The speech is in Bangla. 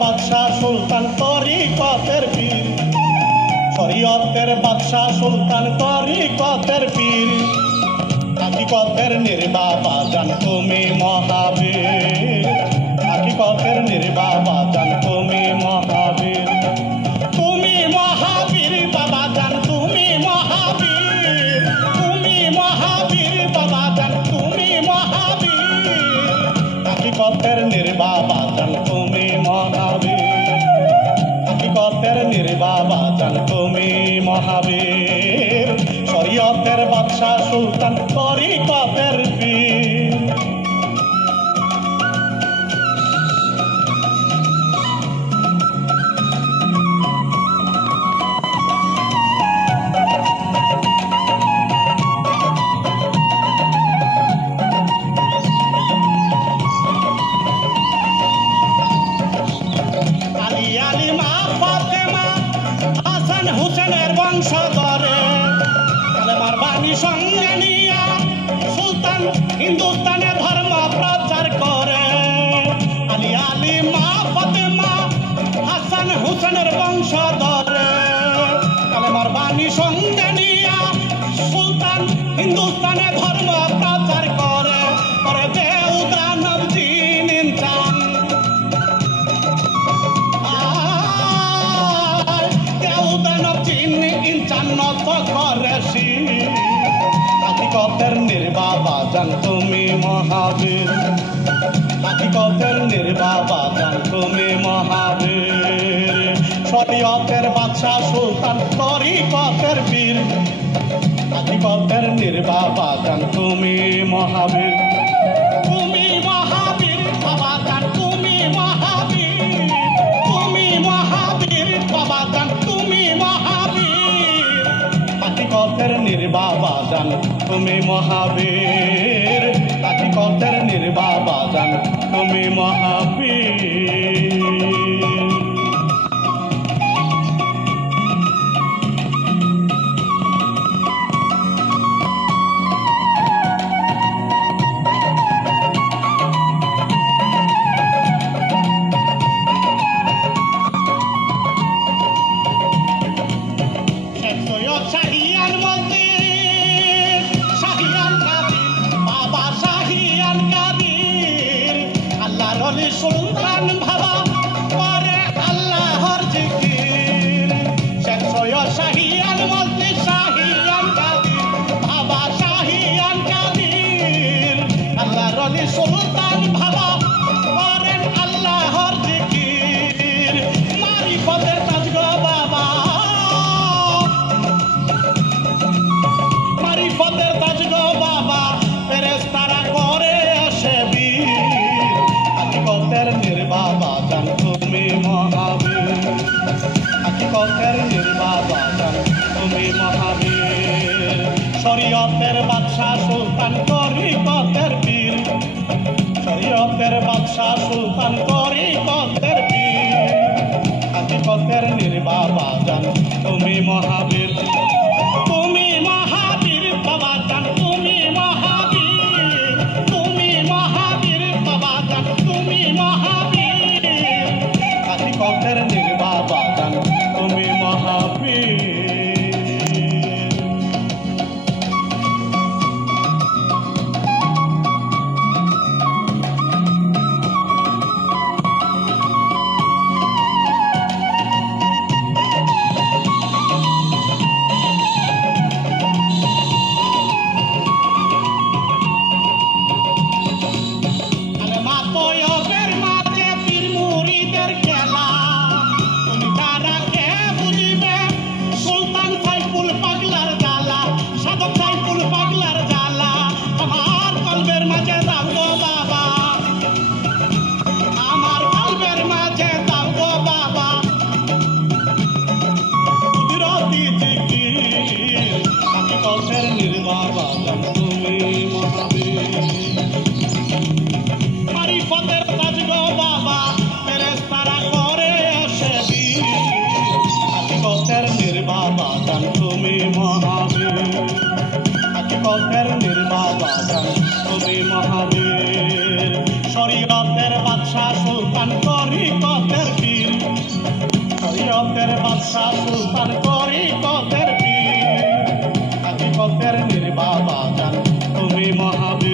বাদশাহ সুলতান তরিকতের পীর, শরীয়তের বাদশাহ সুলতান তরিকতের পীর, হাকিকতের নির্বাবা জান তুমি মহাবীর, হাকিকতের নির্বাবা জান তুমি মহাবীর, তুমি মহাবীর বাবা জান তুমি মহাবীর, তুমি মহাবীর বাবা জান তুমি মহাবীর, হাকিকতের নির্বাবা জান তুমি মহাবীর, হাকিকতের নির্বাবা জান তুমি মহাবীর, শরীয়তের বাদশাহ সুলতান তরিকতের পীর। আলী আলী মা ফাতেমা হাসান হুসেনের বংশধরে, কালেমার বাণী সঙ্গে নিয়া সুলতান হিন্দুস্তানে ধর্ম প্রচার করে। আলী আলী মা ফাতেমা হাসান হুসেনের বংশধরে, কালেমার বাণী সঙ্গে নিয়া সুলতান হিন্দুস্তানে ধর্ম প্রচার করে। করে দেউ দানব জিন ইনসান, দেউ দানব জিন ইনসান নত করে শির, হাকিকতের নির্বাবা জান তুমি মহাবীর, হাকিকতের নির্বাবা জান তুমি মহাবীর, শরীয়তের বাদশাহ সুলতান তরিকতের পীর, হাকিকতের নির্বাবা জান তুমি মহাবীর, তুমি মহাবীর বাবা জান তুমি মহাবীর, তুমি মহাবীর বাবা জান তুমি মহাবীর, হাকিকতের নির্বাবা জান তুমি মহাবীর, হাকিকতের নির্বাবা জান তুমি মহাবীর। শাহিয়ান মন্দির শাহিয়ান কাদির বাবা শাহিয়ান কাদির, আল্লাহর ওলি সুলতান বাবা করে আল্লাহর জিকির। শেখ সৈয়দ শাহিয়ান মন্দির শাহিয়ান কাদির বাবা শাহিয়ান কাদির, আল্লাহর ওলি সুলতান বাবা করেন আল্লাহর জিকির। মারিফতের তাজ গো বাবা, মারিফতের তাজ গো বাবা, ফেরেশতারা করে আসে বীর, হাকিকতের নির্বাবা জান তুমি মহাবীর, হাকিকতের নির্বাবা জান তুমি মহাবীর, শরীয়তের বাদশাহ সুলতান তরিকতের পীর, শরীয়তের বাদশাহ সুলতান তরিকতের পীর, হাকিকতের নির্বাবা জান তুমি মহাবীর, তুমি মহাবীর বাবা জান তুমি মহাবীর, তুমি মহাবীর বাবা জান তুমি মহাবীর, হাকিকতের নির্বাবা জান তুমি মহাবীর। নির্বাবা জান তুমি মহাবীর।